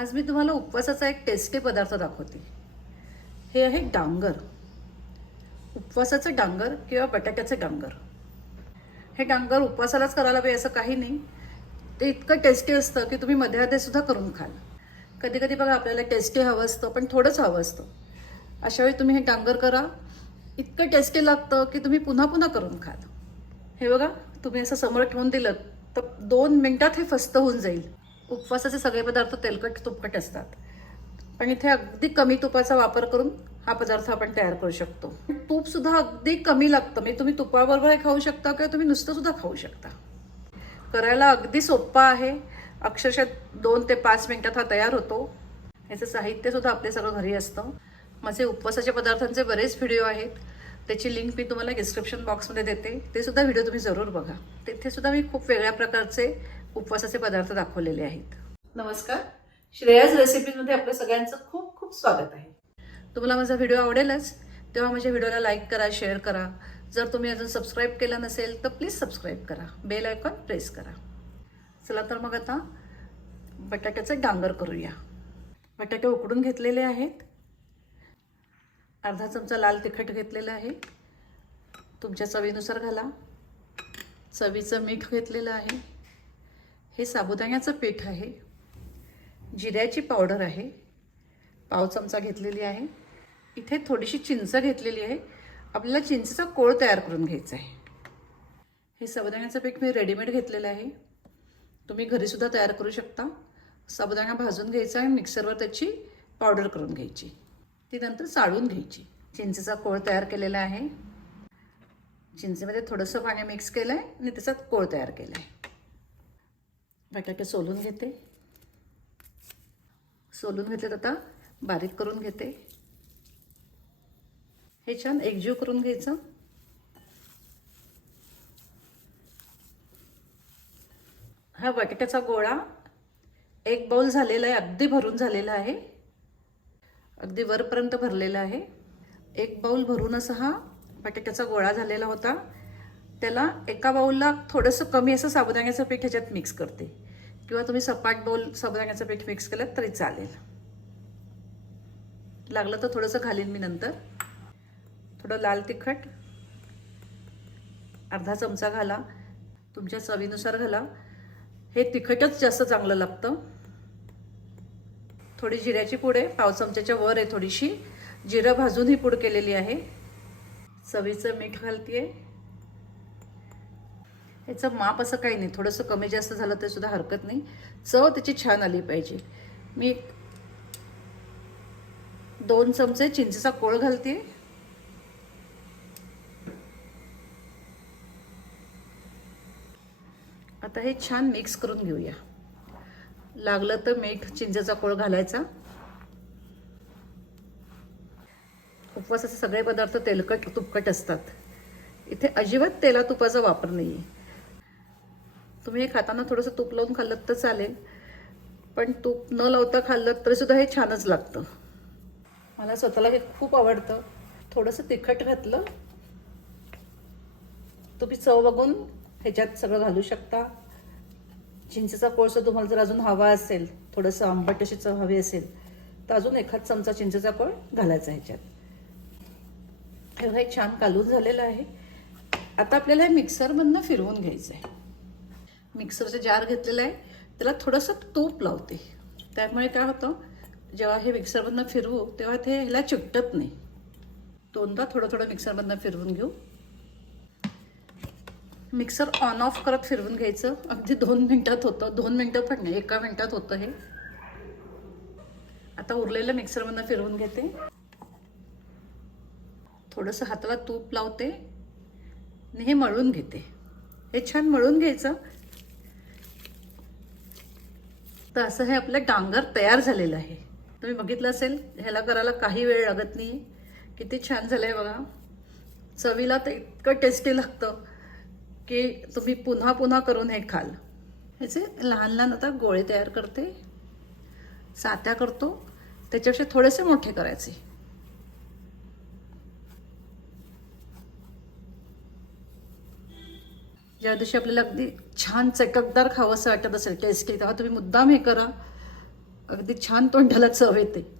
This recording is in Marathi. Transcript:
आज मी तुम्हाला उपवासाचा एक टेस्टी पदार्थ दाखवते. हे आहे डांगर. उपवासाचं डांगर किंवा बटाट्याचं डांगर. हे डांगर उपवासालाच करायला पाहिजे असं काही नाही. ते इतकं टेस्टी असतं की तुम्ही मध्ये मध्ये सुद्धा करून खाल. कधी कधी बघा आपल्याला टेस्टी हवं असतं पण थोडंच हवं असतं. अशा वेळी तुम्ही हे डांगर करा. इतकं टेस्टी लागतं की तुम्ही पुन्हा पुन्हा करून खाल. हे बघा तुम्ही असं समोर ठेवून दिलं तर दोन मिनटात हे फस्त होऊन जाईल. उपवासाचे सगळे पदार्थ तेलकट तुपकट असतात. पण इथे अगदी कमी तुपाचा वापर करून हा पदार्थ आपण तयार करू शकतो. तूप सुद्धा अगदी कमी लागतं. म्हणजे तुम्ही तुपाबरोबर हे खाऊ शकता किंवा तुम्ही नुसतं सुद्धा खाऊ शकता. करायला अगदी सोप्पा आहे. अक्षरशः दोन ते पाच मिनटात हा तयार होतो. याचं साहित्य सुद्धा आपले सगळं घरी असतं. माझे उपवासाच्या पदार्थांचे बरेच व्हिडिओ आहेत. त्याची लिंक मी तुम्हाला डिस्क्रिप्शन बॉक्समध्ये देते. ते सुद्धा व्हिडिओ तुम्ही जरूर बघा. तिथे सुद्धा मी खूप वेगळ्या प्रकारचे उपवासाचे पदार्थ दाखवलेले आहेत. नमस्कार. श्रेयाज रेसिपीजमध्ये आपल्या सगळ्यांचं खूप खूप स्वागत आहे. तुम्हाला माझा व्हिडिओ आवडेलच तेव्हा माझ्या व्हिडिओला लाईक करा शेअर करा. जर तुम्ही अजून सबस्क्राईब केलं नसेल तर प्लीज सबस्क्राईब करा. बेल आयकॉन प्रेस करा. चला तर मग आता बटाट्याचं डांगर करूया. बटाटे उकडून घेतलेले आहेत. अर्धा चमचा लाल तिखट घेतलेलं आहे. तुमच्या चवीनुसार घाला. चवीचं मीठ घेतलेलं आहे. हे साबुदाण्याचं पीठ आहे. जिऱ्याची पावडर आहे. पाव चमचा घेतलेली आहे. इथे थोडीशी चिंच घेतलेली आहे. आपल्याला चिंचेचा कोळ तयार करून घ्यायचा आहे. हे साबुदाण्याचं पीठ मी रेडीमेड घेतलेलं आहे. तुम्ही घरीसुद्धा तयार करू शकता. साबुदाणा भाजून घ्यायचा आणि मिक्सरवर त्याची पावडर करून घ्यायची. ती नंतर चाळून घ्यायची. चिंचेचा कोळ तयार केलेला आहे. चिंचेमध्ये थोडंसं पाणी मिक्स केलं आहे आणि त्याचा कोळ तयार केला आहे बटाटे सोलून घेते. सोलून घेतलेत आता बारीक करून घेते. हे छान एकजीव करून घ्यायचं. हा बटाट्याचा गोळा एक बाउल झालेला आहे अगदी भरून झालेला आहे. अगदी वरपर्यंत भरलेला आहे. एक बाउल भरून असा हा बटाट्याचा गोळा झालेला होता. त्याला एका बाउलला थोडंसं कमी असं साबुदाण्याचं पीठ ह्याच्यात मिक्स करते. किंवा तुम्ही सपाट बोल साबुदाण्याचं पीठ मिक्स केलं तरी चालेल. लागलं तर थोडंसं घालीन मी नंतर. थोडं लाल तिखट. अर्धा चमचा घाला. तुमच्या चवीनुसार घाला. हे तिखटच जास्त चांगलं लागतं. थोडी जिऱ्याची पूड आहे. पाव चमच्याच्या वर आहे थोडीशी. जिरं भाजून ही पूड केलेली आहे. चवीचं मीठ घालते आहे याचं माप असं काही नाही. थोडंसं कमी जास्त झालं तरी सुद्धा हरकत नाही. चव त्याची छान आली पाहिजे. मी दोन चमचे चिंचेचा कोळ घालते. आता हे छान मिक्स करून घेऊया. लागलं तर मीठ चिंचेचा कोळ घालायचा. उपवासाचे सगळे पदार्थ तेलकट तुपकट असतात. इथे अजिबात तेला तुपाचा वापर नाही आहे तुम्ही हे खाताना थोडंसं तूप लावून खाल्लं तर चालेल. पण तूप न लावता खाल्लं तरीसुद्धा हे छानच लागतं. मला स्वतःला हे खूप आवडतं. थोडंसं तिखट घातलं. तुम्ही चव बघून ह्याच्यात सगळं घालू शकता. चिंचेचा कोळसा तुम्हाला जर अजून हवा असेल थोडंसं आंबट अशी चव हवी असेल तर अजून एखाद चमचा चिंचेचा कोळ घालायचा ह्याच्यात. हे हे छान कालून झालेलं आहे. आता आपल्याला हे मिक्सरमधनं फिरवून घ्यायचं आहे मिक्सरचं जार घेतलेलं आहे. त्याला थोडंसं तूप लावते. त्यामुळे काय होतं जेव्हा हे मिक्सरमधनं फिरवू तेव्हा ते ह्याला चिकटत नाही. दोनदा थोडं थोडं मिक्सरमधनं फिरवून घेऊ. मिक्सर ऑन ऑफ करत फिरवून घ्यायचं. अगदी दोन मिनटात होतं. दोन मिनटं पण नाही एका मिनटात होतं हे. आता उरलेलं मिक्सरमधनं फिरवून घेते. थोडंसं हाताला तूप लावते. आणि हे मळून घेते. हे छान मळून घ्यायचं. तर असं हे आपलं डांगर तयार झालेलं आहे. तुम्ही बघितलं असेल ह्याला करायला काही वेळ लागत नाही. किती छान झालं आहे बघा. चवीला तर इतकं टेस्टी लागतं की तुम्ही पुन्हा पुन्हा करून हे खाल. ह्याचे लहान लहान आता गोळे तयार करते सात्या करतो त्याच्यापेक्षा थोडेसे मोठे करायचे. ज्या दिवशी आपल्याला अगदी छान चटकदार खावं असं वाटत असेल टेस्टी तेव्हा तुम्ही मुद्दाम हे करा. अगदी छान तोंडाला चव येते.